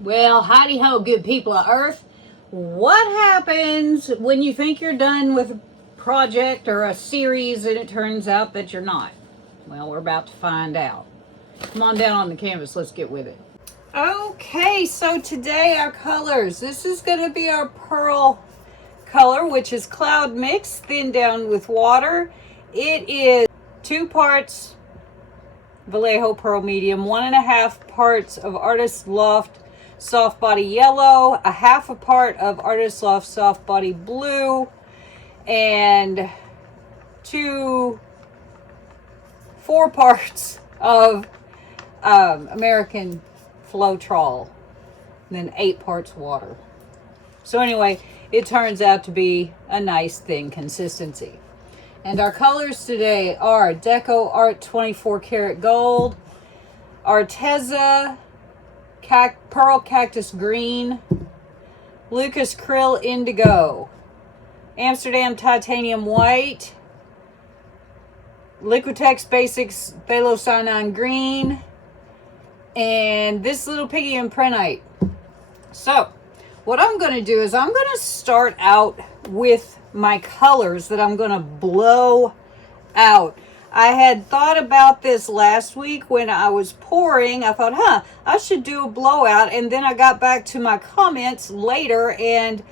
Well, howdy ho, good people of Earth. What happens when you think you're done with a project or a series and it turns out that you're not? Well, we're about to find out. Come on down on the canvas, let's get with it. Okay, so today our colors. This is going to be our pearl color, which is cloud mix, thinned down with water. It is 2 parts Vallejo Pearl Medium, 1.5 parts of Artist Loft Soft Body Yellow, 1/2 part of Artist Loft Soft Body Blue, and 4 parts of American Floetrol, and then 8 parts water. So anyway, it turns out to be a nice thin consistency. And our colors today are Deco Art 24 Karat Gold, Arteza Pearl Cactus Green, Lucas Krill Indigo, Amsterdam Titanium White, Liquitex Basics Phthalocyanine Green, and this little piggy in Prenite. So, what I'm going to do is I'm going to start out with my colors that I'm going to blow out. I had thought about this last week when I was pouring. I thought, I should do a blowout. And then I got back to my comments later, and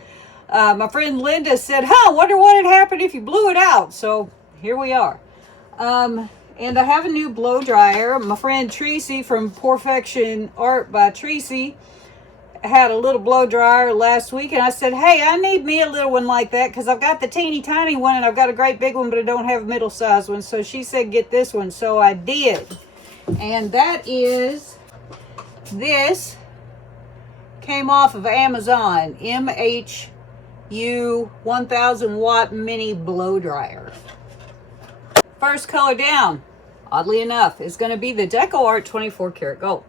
my friend Linda said, wonder what had happened if you blew it out. So here we are. And I have a new blow dryer. My friend Tracy from Perfection Art by Tracy had a little blow dryer last week, and I said, hey, I need me a little one like that because I've got the teeny tiny one and I've got a great big one, but I don't have a middle sized one. So she said get this one, so I did. And that is this. Came off of Amazon, MHU 1000 watt mini blow dryer. First color down, oddly enough, is going to be the Deco Art 24 Karat Gold.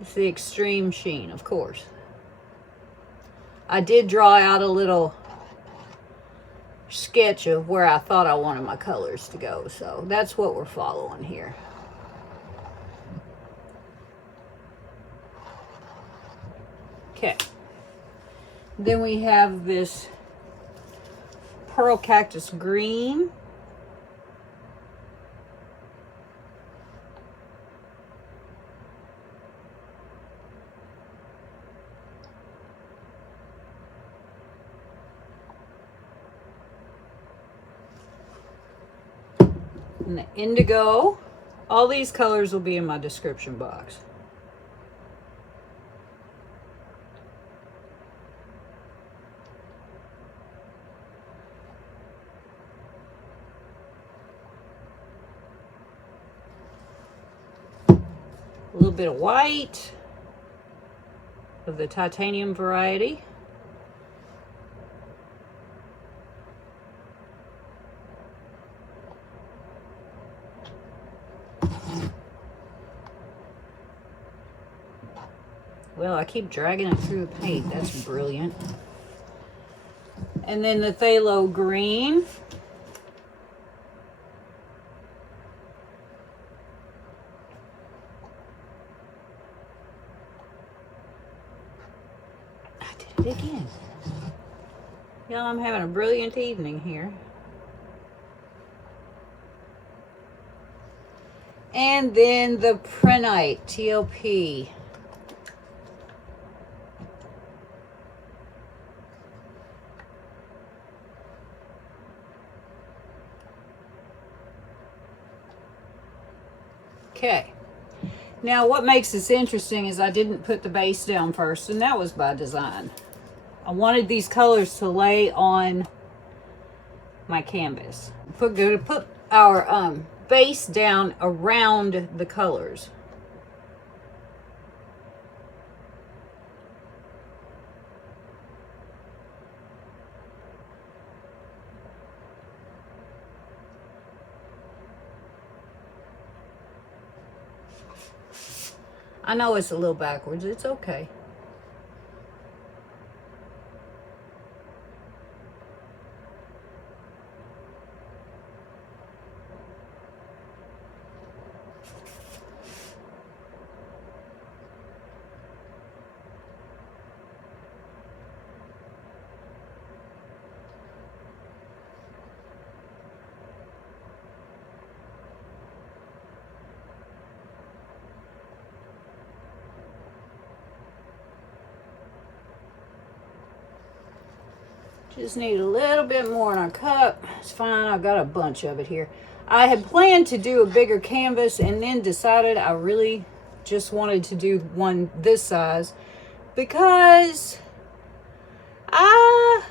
It's the extreme sheen, of course. I did draw out a little sketch of where I thought I wanted my colors to go, so that's what we're following here. Okay. Then we have this Pearl Cactus Green. And the indigo. All these colors will be in my description box. A little bit of white of the titanium variety. Well, I keep dragging it through the paint. That's brilliant. And then the phthalo green. I did it again. Y'all, I'm having a brilliant evening here. And then the Prenite TLP. Okay, now what makes this interesting is I didn't put the base down first, and that was by design. I wanted these colors to lay on my canvas. Going to put our base down around the colors. I know it's a little backwards. It's okay. Just need a little bit more in our cup. It's fine, I've got a bunch of it here. I had planned to do a bigger canvas and then decided I really just wanted to do one this size because I'm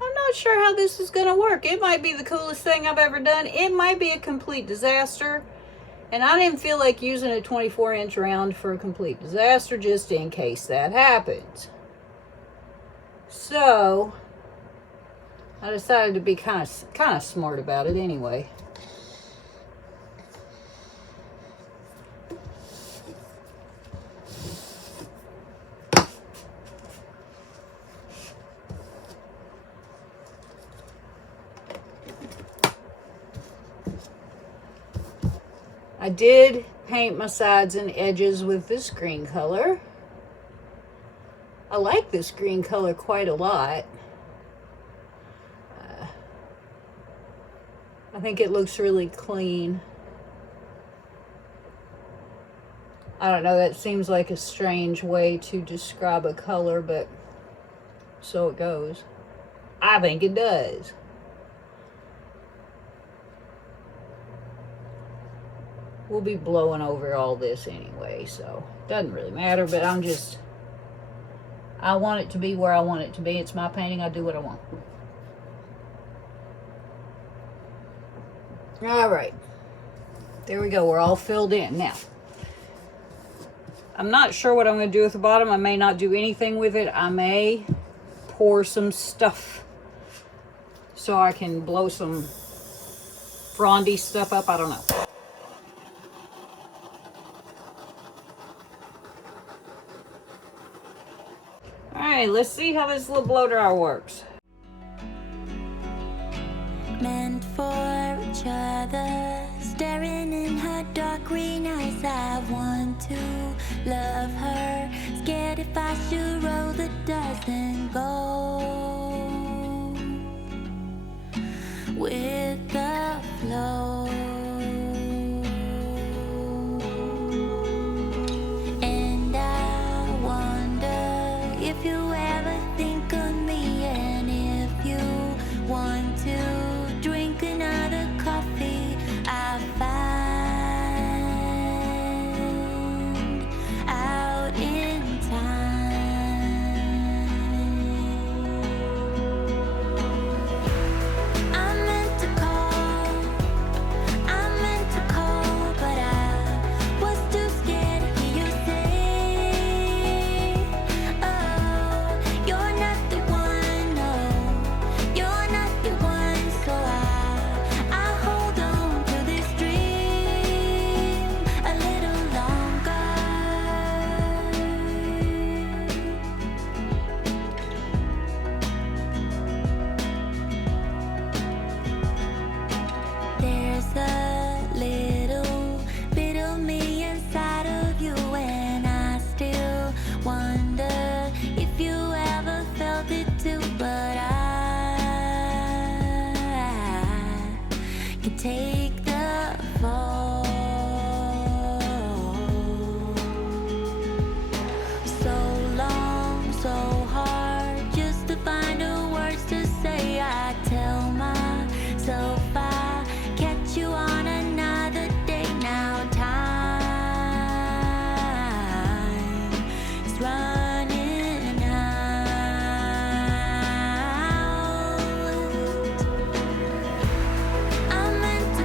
not sure how this is going to work. It might be the coolest thing I've ever done. It might be a complete disaster. And I didn't feel like using a 24-inch round for a complete disaster just in case that happens. So I decided to be kind of smart about it anyway. I did paint my sides and edges with this green color. I like this green color quite a lot. I think it looks really clean. I don't know, that seems like a strange way to describe a color, but so it goes. I think it does. We'll be blowing over all this anyway, so it doesn't really matter, but I want it to be where I want it to be. It's my painting. I do what I want. All right. There we go. We're all filled in. Now, I'm not sure what I'm going to do with the bottom. I may not do anything with it. I may pour some stuff so I can blow some frondy stuff up. I don't know. Alright, let's see how this little blow dryer works. Meant for each other, staring in her dark green eyes. I want to love her, scared if I should roll the dice and go with the flow. And I wonder if you ever think of me, and if you want to drink another coffee I find out in time. I meant to call, but I was too scared to hear you say, oh, you're not the one, no, you're not the one. So I hold on to this dream a little longer. There's a little bit of me inside of you, and I still wonder if you ever felt it too. But I can take the fall. So long, so hard, just to find the words to say. I tell myself I catch you on another day. Now time is running out. I meant to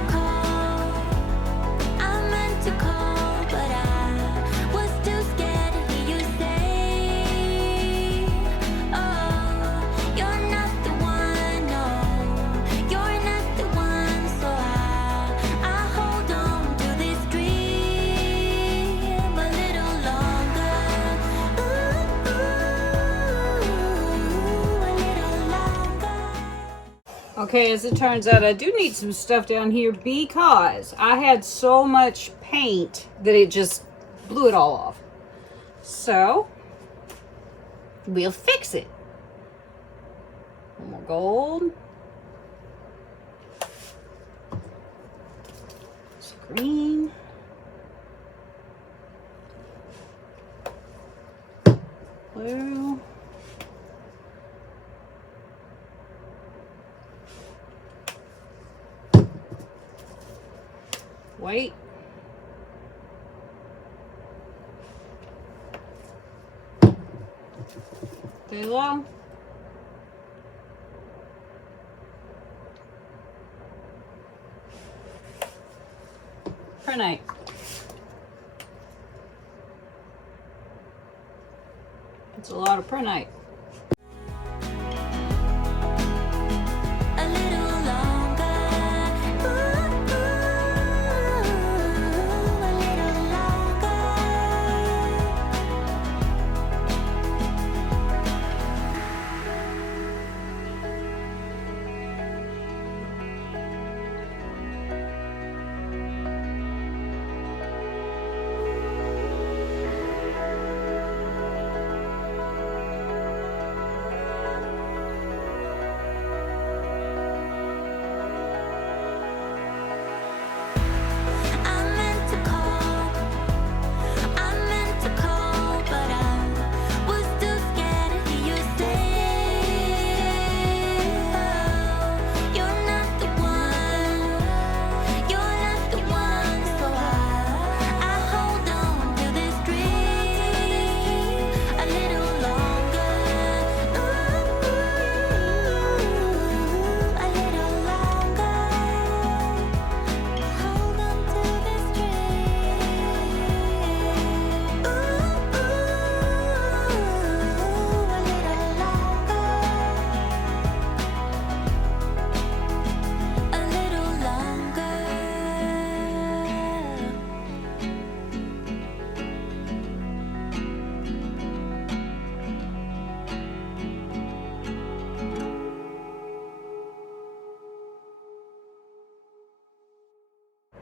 call, but I was too scared to hear you say, oh, you're not the one, no, you're not the one. So I hold on to this dream a little longer. Ooh, a little longer. Okay, as it turns out, I do need some stuff down here because I had so much paint that it just blew it all off. So, we'll fix it. One more gold. Some green. Blue. Wait. Stay low. Prenite. It's a lot of prenite. A little longer. Ooh, a little longer. I meant to call, but I was too scared to hear you say, oh, you're not the one, so I hold on to this dream a little longer, a little longer. Hold on to this dream. A little longer.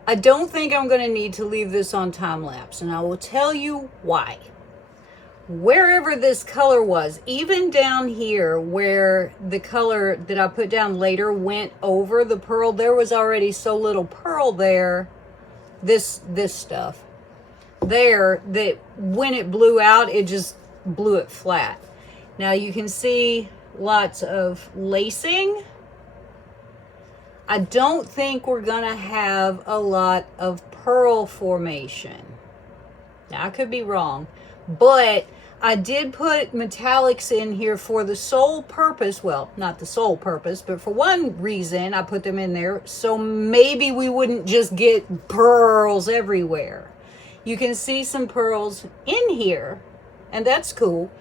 I don't think I'm going to need to leave this on time lapse, and I will tell you why. Wherever this color was, even down here where the color that I put down later went over the pearl, there was already so little pearl there, this stuff there, that when it blew out, it just blew it flat. Now you can see lots of lacing. I don't think we're gonna have a lot of pearl formation. Now, I could be wrong, but I did put metallics in here for the sole purpose, well, not the sole purpose, but for one reason I put them in there, so maybe we wouldn't just get pearls everywhere. You can see some pearls in here, and that's cool.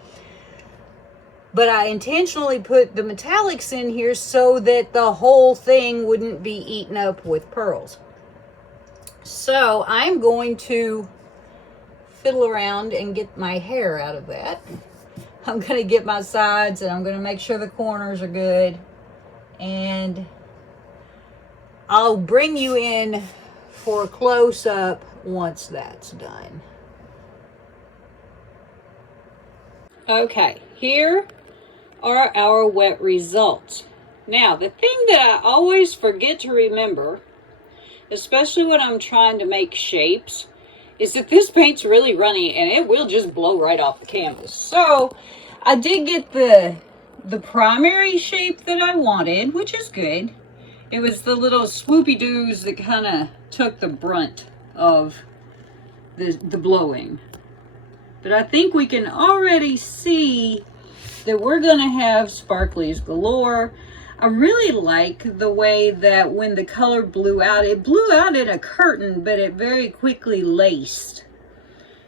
But I intentionally put the metallics in here so that the whole thing wouldn't be eaten up with pearls. So I'm going to fiddle around and get my hair out of that. I'm going to get my sides, and I'm going to make sure the corners are good. And I'll bring you in for a close-up once that's done. Okay, here are our wet results. Now, the thing that I always forget to remember, especially when I'm trying to make shapes, is that this paint's really runny and it will just blow right off the canvas. So I did get the primary shape that I wanted, which is good. It was the little swoopy doos that kind of took the brunt of the blowing. But I think we can already see that we're going to have sparklies galore. I really like the way that when the color blew out, it blew out in a curtain, but it very quickly laced.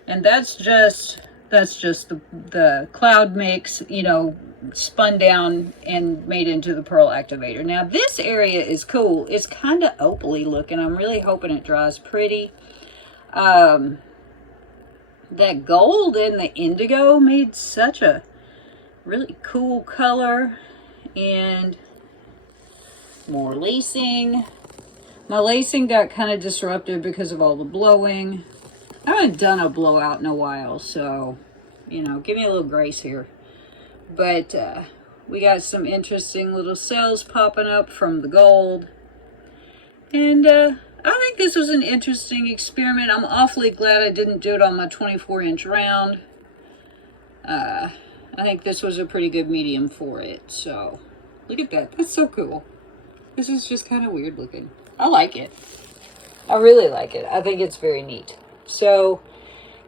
And that's just the cloud mix, you know, spun down and made into the pearl activator. Now this area is cool. It's kind of opally looking. I'm really hoping it dries pretty. That gold and the indigo made such a really cool color. And more lacing. My lacing got kind of disrupted because of all the blowing. I haven't done a blowout in a while, so, you know, give me a little grace here. But we got some interesting little cells popping up from the gold. And I think this was an interesting experiment. I'm awfully glad I didn't do it on my 24-inch round. I think this was a pretty good medium for it. So, look at that. That's so cool. This is just kind of weird looking. I like it. I really like it. I think it's very neat. So,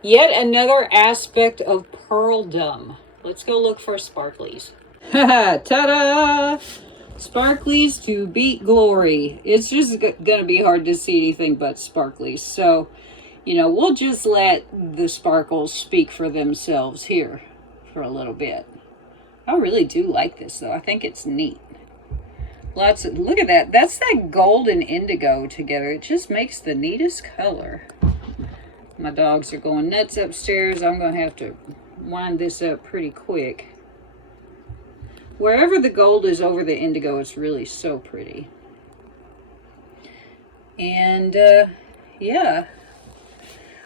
yet another aspect of pearldom. Let's go look for sparklies. Ta-da! Sparklies to beat glory. It's just gonna be hard to see anything but sparklies. So, you know, we'll just let the sparkles speak for themselves here for a little bit. I really do like this though. I think it's neat. Lots of, look at that. That's that gold and indigo together. It just makes the neatest color. My dogs are going nuts upstairs. I'm going to have to wind this up pretty quick. Wherever the gold is over the indigo, it's really so pretty. And yeah,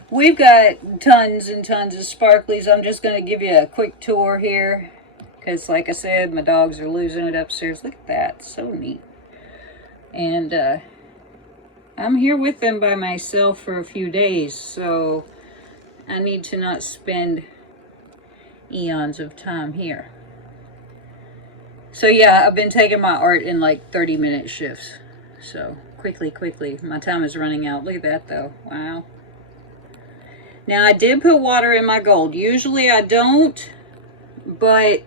we've got tons and tons of sparklies. I'm just going to give you a quick tour here. Because, like I said, my dogs are losing it upstairs. Look at that. So neat. And I'm here with them by myself for a few days. So I need to not spend eons of time here. So yeah, I've been taking my art in like 30-minute shifts. So quickly. My time is running out. Look at that though. Wow. Now I did put water in my gold. Usually I don't. But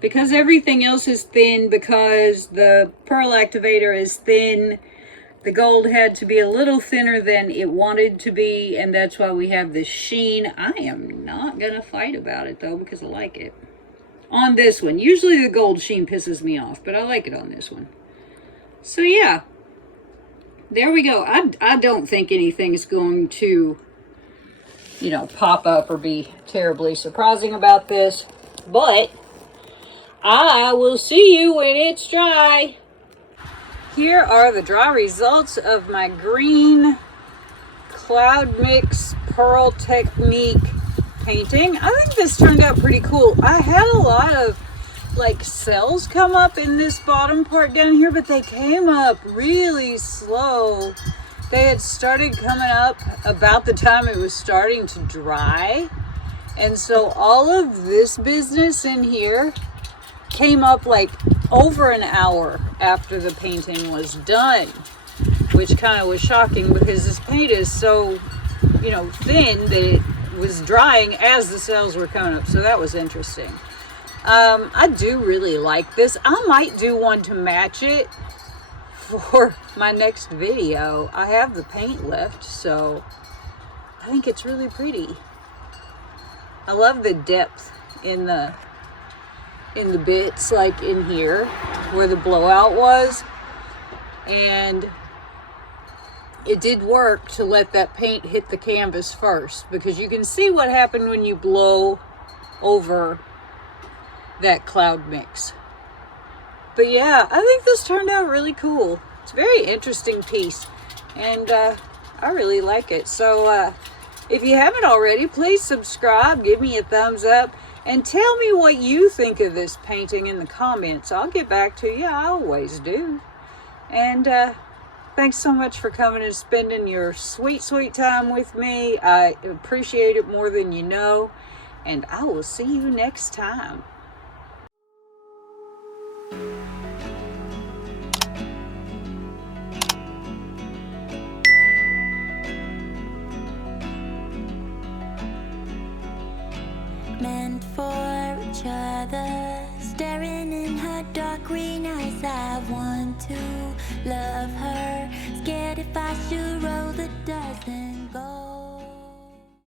because everything else is thin, because the pearl activator is thin, the gold had to be a little thinner than it wanted to be, and that's why we have this sheen. I am not going to fight about it, though, because I like it. On this one. Usually the gold sheen pisses me off, but I like it on this one. So, yeah. There we go. I don't think anything is going to, you know, pop up or be terribly surprising about this, but I will see you when it's dry. Here are the dry results of my green cloud mix pearl technique painting. I think this turned out pretty cool. I had a lot of like cells come up in this bottom part down here, but they came up really slow. They had started coming up about the time it was starting to dry. And so all of this business in here came up like over an hour after the painting was done, which kind of was shocking because this paint is so, you know, thin that it was drying as the cells were coming up. So that was interesting. I do really like this. I might do one to match it for my next video. I have the paint left, so I think it's really pretty. I love the depth in the bits, like in here where the blowout was, and it did work to let that paint hit the canvas first, because you can see what happened when you blow over that cloud mix. But yeah, I think this turned out really cool. It's a very interesting piece, and I really like it. So if you haven't already, please subscribe, give me a thumbs up, and tell me what you think of this painting in the comments. I'll get back to you. I always do. And thanks so much for coming and spending your sweet, sweet time with me. I appreciate it more than you know. And I will see you next time. Meant for each other, staring in her dark green eyes. I want to love her, scared if I should roll the dice and go.